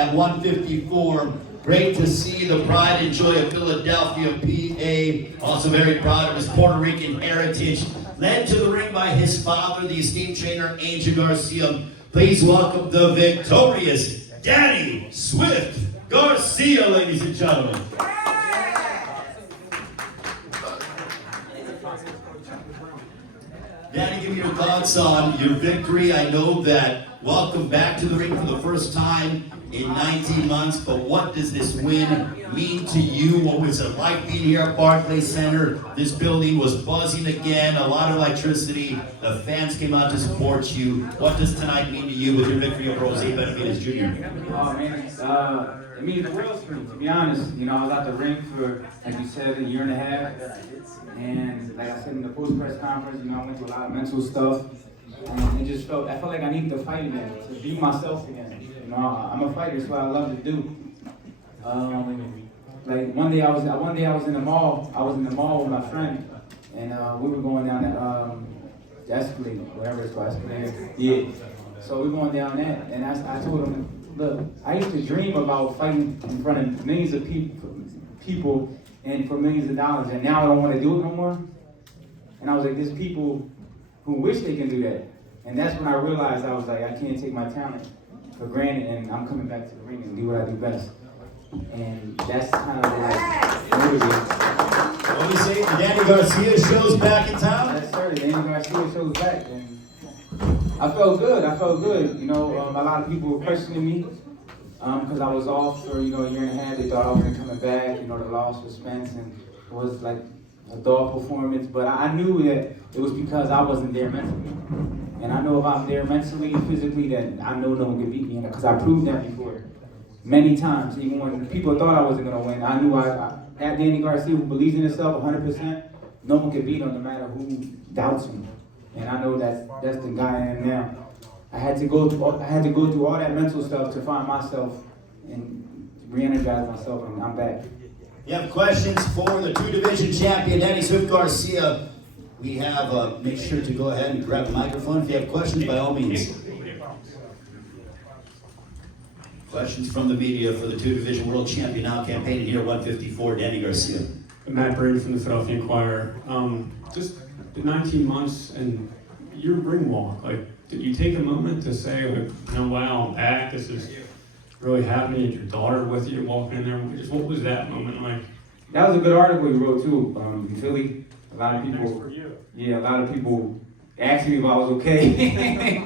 at 154. Great to see the pride and joy of Philadelphia, PA. Also very proud of his Puerto Rican heritage. Led to the ring by his father, the esteemed trainer, Angel Garcia. Please welcome the victorious Danny Swift Garcia, ladies and gentlemen. Danny, give me your thoughts on your victory. I know that welcome back to the ring for the first time in 19 months, but what does this win mean to you? What was it like being here at Barclays Center? This building was buzzing again, a lot of electricity. The fans came out to support you. What does tonight mean to you with your victory over Jose Benavidez Jr.? Oh man, it means the world to me, to be honest. You know, I was out the ring for, like you said, a year and a half. And like I said in the post-press conference, you know, I went through a lot of mental stuff. And I felt like I needed to fight again, to be myself again. You know, I'm a fighter, so I love to do. Like one day I was in the mall. I was in the mall with my friend, and we were going down the escalator, whatever it's called, escalator. Yeah. So we're going down that, and I told him, look, I used to dream about fighting in front of millions of people and for millions of dollars, and now I don't want to do it no more. And I was like, there's people who wish they can do that, and that's when I realized I was like, I can't take my talent for granted, and I'm coming back to the ring and do what I do best. And that's kind of like motivating. What do you say? Danny Garcia shows back in town? Yes, sir. Danny Garcia shows back, and I felt good. You know, a lot of people were questioning me because I was off for, you know, a year and a half. They thought I wasn't coming back. You know, the loss was Spence, and it was like a dog performance. But I knew that it was because I wasn't there mentally. And I know if I'm there mentally and physically, that I know no one can beat me, because I proved that before. Many times, even when people thought I wasn't going to win, I knew at Danny Garcia, who believes in himself 100%, no one can beat him no matter who doubts him. And I know that's the guy I am now. I had to go through all that mental stuff to find myself and re-energize myself, and I'm back. You have questions for the two-division champion, Danny Swift Garcia. We have, make sure to go ahead and grab the microphone. If you have questions, by all means. Questions from the media for the two-division world champion now campaigning here at 154, Danny Garcia. Matt Brady from the Philadelphia Inquirer. Just the 19 months and your ring walk, like, did you take a moment to say, like, you know, wow, I'm back, this is really happening, and your daughter with you walking in there? Just what was that moment like? That was a good article you wrote too, in Philly. A lot of people, yeah, a lot of people asked me if I was okay.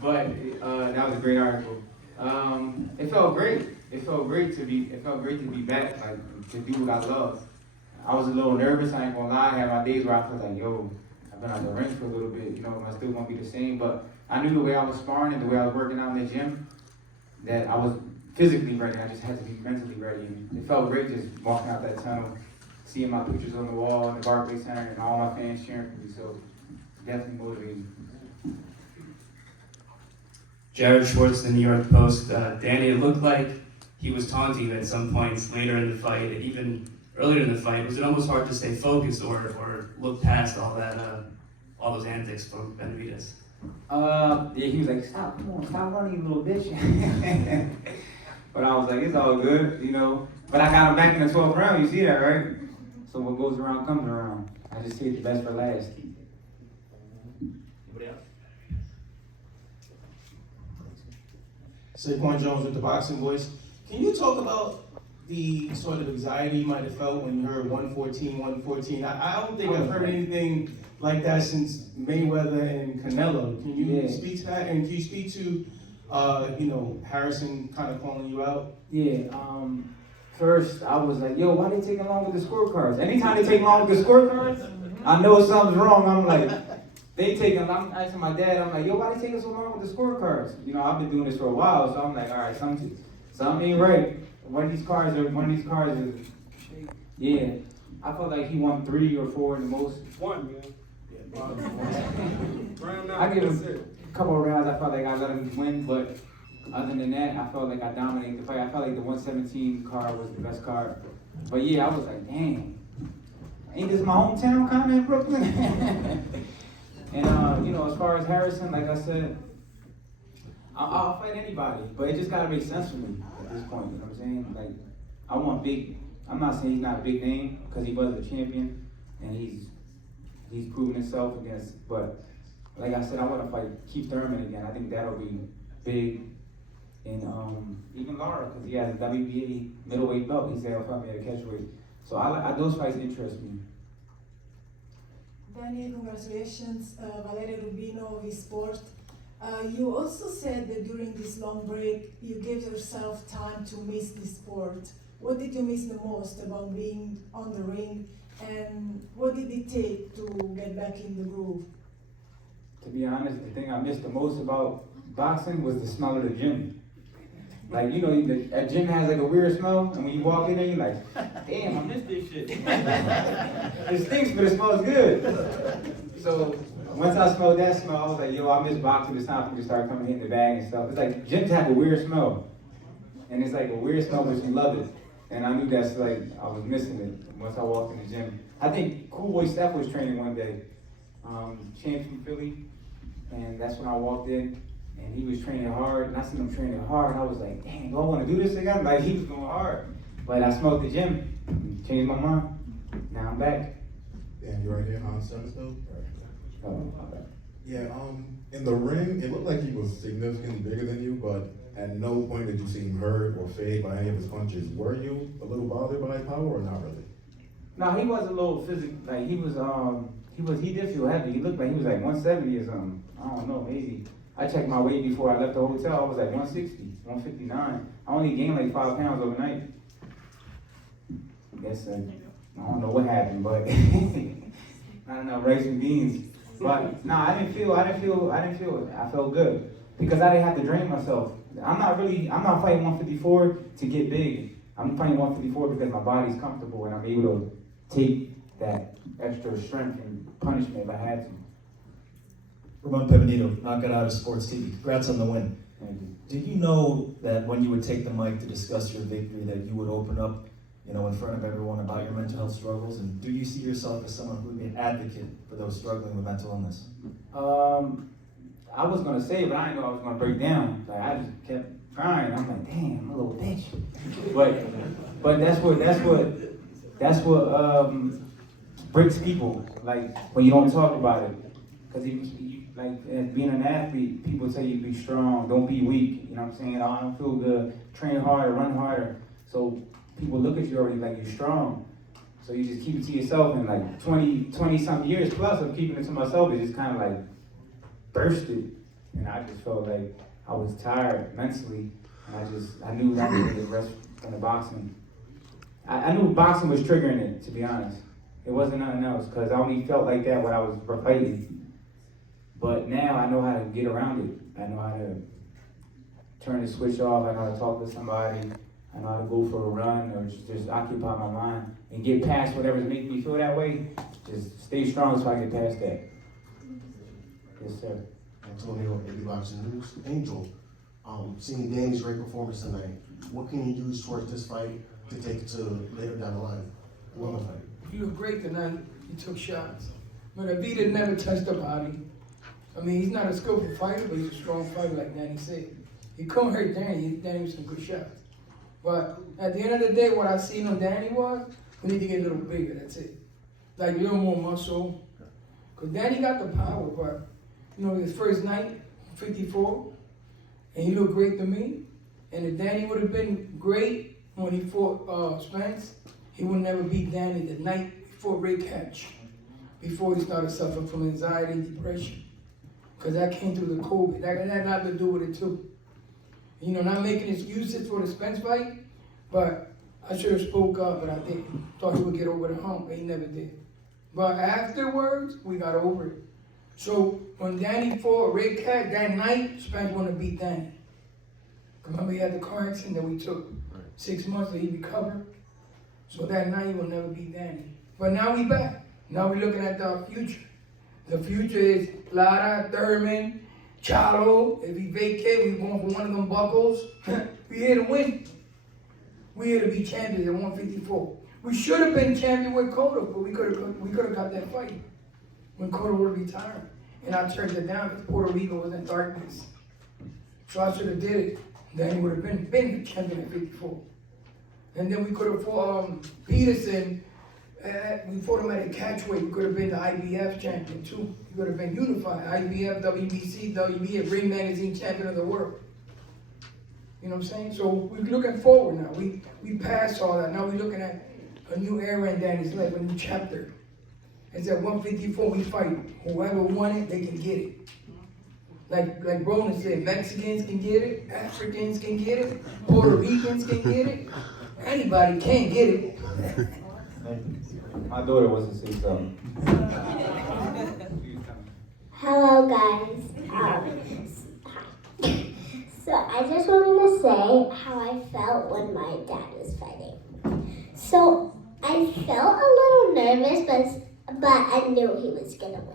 But that was a great article. It felt great. It felt great to be back, like, to do what I love. I was a little nervous, I ain't gonna lie. I had my days where I felt like, yo, I've been out the ring for a little bit, you know, I still won't be the same. But I knew the way I was sparring and the way I was working out in the gym, that I was physically ready. I just had to be mentally ready. And it felt great just walking out that tunnel, seeing my pictures on the wall in the Barclays Center, and all my fans cheering for me. So definitely motivating. Jared Schwartz, the New York Post. Danny, it looked like he was taunting you at some points later in the fight, and even earlier in the fight. Was it almost hard to stay focused or look past all that, all those antics from Benavidez? Yeah, he was like, stop running, you little bitch. But I was like, it's all good, you know. But I got him back in the 12th round, you see that, right? So what goes around comes around. I just saved the best for last. Anybody else? Saquon Jones with the Boxing Voice. Can you talk about the sort of anxiety you might have felt when you heard 114? I don't think I've heard anything like that since Mayweather and Canelo. Can you speak to that? And can you speak to, you know, Harrison kind of calling you out? Yeah. First, I was like, yo, why they taking long with the scorecards? Anytime they take long with the scorecards, I know something's wrong. I'm like, I'm asking my dad, I'm like, yo, why they taking so long with the scorecards? You know, I've been doing this for a while, so I'm like, all right, something ain't right. One of these cards is, yeah. I felt like he won 3 or 4 in the most. One, man. I give him a couple of rounds, I felt like I let him win, but other than that, I felt like I dominated the fight. I felt like the 117 card was the best card. But yeah, I was like, dang, ain't this my hometown kind of in Brooklyn? And, you know, as far as Harrison, like I said, I'll fight anybody, but it just gotta make sense for me at this point. You know what I'm saying? Like, I want big. I'm not saying he's not a big name because he was a champion and he's proven himself against. But like I said, I want to fight Keith Thurman again. I think that'll be big. And even Lara, because he has a WBA middleweight belt. He said he'll fight me at a catchweight. So those fights interest me. Daniel, congratulations, Valeria Rubino of eSport. You also said that during this long break, you gave yourself time to miss the sport. What did you miss the most about being on the ring, and what did it take to get back in the groove? To be honest, the thing I missed the most about boxing was the smell of the gym. Like, you know, a gym has like a weird smell, and when you walk in there, you're like, damn, I missed this shit. It stinks, but it smells good. So once I smelled that smell, I was like, yo, I miss boxing. It's time for me to start coming in the bag and stuff. It's like gyms have a weird smell, and it's like a weird smell, but you love it. And I knew that's like I was missing it once I walked in the gym. I think Cool Boy Steph was training one day, champ from Philly, and that's when I walked in. And he was training hard, and I seen him training hard, and I was like, dang, do I want to do this again? Like, he was going hard. But I smoked the gym, changed my mind. Now I'm back. And you're right here on Summersville? Oh, my bad. Yeah, in the ring, it looked like he was significantly bigger than you, but at no point did you seem hurt or fazed by any of his punches. Were you a little bothered by his power or not really? No, he was a little physical, like, he did feel heavy. He looked like he was like 170 or something. I don't know, maybe. I checked my weight before I left the hotel. I was like 160, 159. I only gained like 5 pounds overnight. I guess I don't know what happened, but I don't know, rice and beans. But no, I didn't feel it. I felt good because I didn't have to drain myself. I'm not fighting 154 to get big. I'm fighting 154 because my body's comfortable and I'm able to take that extra strength and punishment if I had to. Ramon Pevenito, Knockout Out of Sports TV. Congrats on the win. Thank you. Did you know that when you would take the mic to discuss your victory that you would open up, in front of everyone about your mental health struggles? And do you see yourself as someone who would be an advocate for those struggling with mental illness? I was gonna say it, but I didn't know I was gonna break down. Like, I just kept crying. I'm like, damn, I'm a little bitch. But that's what breaks people. Like, when you don't talk about it. Because like, as being an athlete, people tell you to be strong, don't be weak. You know what I'm saying? Oh, I don't feel good. Train harder, run harder. So people look at you already like you're strong. So you just keep it to yourself, and like 20 something years plus of keeping it to myself, it just kind of like bursted. And I just felt like I was tired mentally. And I knew I needed to rest from the boxing. I knew boxing was triggering it, to be honest. It wasn't nothing else, because I only felt like that when I was fighting. But now I know how to get around it. I know how to turn the switch off. I know how to talk to somebody. I know how to go for a run or just occupy my mind and get past whatever's making me feel that way. Just stay strong so I get past that. Yes, sir. Antonio, AB Boxing News. Angel, seeing Danny's great performance tonight, what can you use towards this fight to take it to later down the line? Another fight. You look great tonight. You took shots. Benavidez never touched the body. I mean, he's not a skillful fighter, but he's a strong fighter, like Danny said. He couldn't hurt Danny. Danny was some good shots. But at the end of the day, what I seen on Danny was, we need to get a little bigger, that's it. Like a little more muscle. Because Danny got the power, but, his first night, 54, and he looked great to me. And if Danny would have been great when he fought Spence, he would never beat Danny the night before Ray Catch, before he started suffering from anxiety and depression. Because that came through the COVID. That had nothing to do with it too. Not making excuses for the Spence fight, but I should have spoke up, but I didn't. Thought he would get over the hump, but he never did. But afterwards, we got over it. So when Danny fought Ray Cat that night, Spence wanted to beat Danny. Remember he had the car accident that we took 6 months that he recovered. So that night he will never beat Danny. But now we back. Now we're looking at the future. The future is Lara, Thurman, Chalo. If he vacate, we going for one of them buckles. We here to win. We here to be champions at 154. We should have been champion with Cotto, but we could have got that fight when Cotto would have retired. And I turned it down because Puerto Rico was in darkness. So I should have did it. Then he would have been the champion at 54. And then we could have fought Peterson. We fought him at a catchweight. We could have been the IBF champion too. He could have been unified. IBF, WBC, WBA, Ring Magazine champion of the world. You know what I'm saying? So we're looking forward now. We passed all that. Now we're looking at a new era in Danny's life, a new chapter. It's at 154 we fight. Whoever won it, they can get it. Like Roland said, Mexicans can get it, Africans can get it, Puerto Ricans can get it. Anybody can get it. My daughter wants to say something. Hello guys. So I just wanted to say how I felt when my dad was fighting. So I felt a little nervous, but I knew he was gonna win.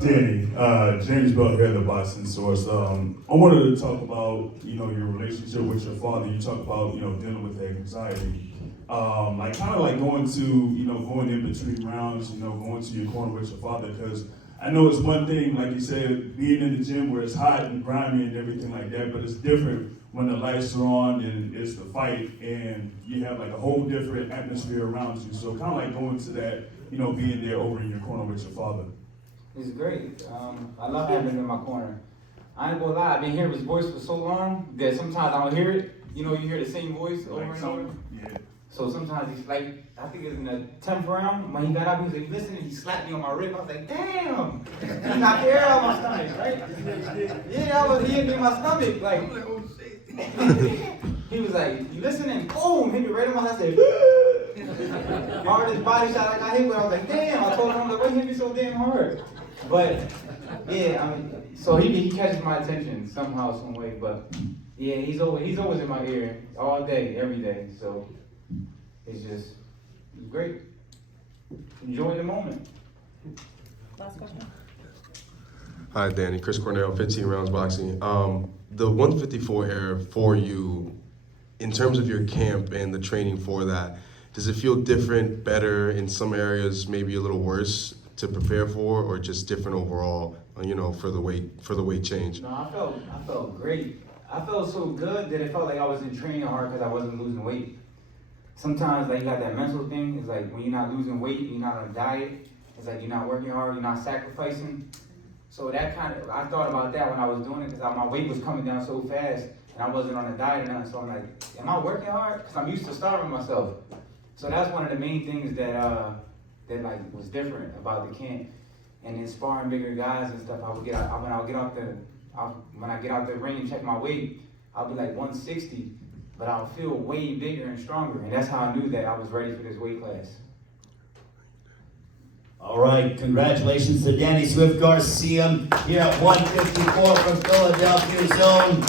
Danny, James Bell here at the Boxing Source. I wanted to talk about, your relationship with your father. You talk about, dealing with anxiety. Like kind of like going in between rounds, going to your corner with your father, because I know it's one thing, like you said, being in the gym where it's hot and grimy and everything like that, but it's different when the lights are on and it's the fight and you have like a whole different atmosphere around you. So kind of like going to that, being there over in your corner with your father. It's great. I love having him in my corner. I ain't gonna lie, I've been hearing his voice for so long that sometimes I don't hear it. You hear the same voice over and over. Yeah. So sometimes he's like, I think it was in the 10th round, when he got up, he was like, listen, and he slapped me on my rib. I was like, damn! He knocked the air out of my stomach, right? Yeah, he hit me in my stomach. Like, he was like, you listening? Boom! Hit me right in my head. I said, hardest body shot I got hit with. I was like, damn! I told him, why he hit me so damn hard? But, yeah, so he catches my attention somehow, some way. But, yeah, he's always in my ear all day, every day. So, it's great. Enjoy the moment. Last question. Hi, Danny. Chris Cornell, 15 Rounds Boxing. The 154 era for you, in terms of your camp and the training for that, does it feel different, better in some areas, maybe a little worse to prepare for, or just different overall, for the weight change? No, I felt great. I felt so good that it felt like I wasn't training hard because I wasn't losing weight. Sometimes, like, you got that mental thing. It's like when you're not losing weight, you're not on a diet. It's like you're not working hard, you're not sacrificing. So that I thought about that when I was doing it, because my weight was coming down so fast, and I wasn't on a diet or nothing. So I'm like, am I working hard? Because I'm used to starving myself. So that's one of the main things that was different about the camp. And then sparring bigger guys and stuff, when I get out the ring and check my weight, I'll be like 160. But I'll feel way bigger and stronger. And that's how I knew that I was ready for this weight class. All right, congratulations to Danny Swift Garcia here at 154 from Philadelphia Zone.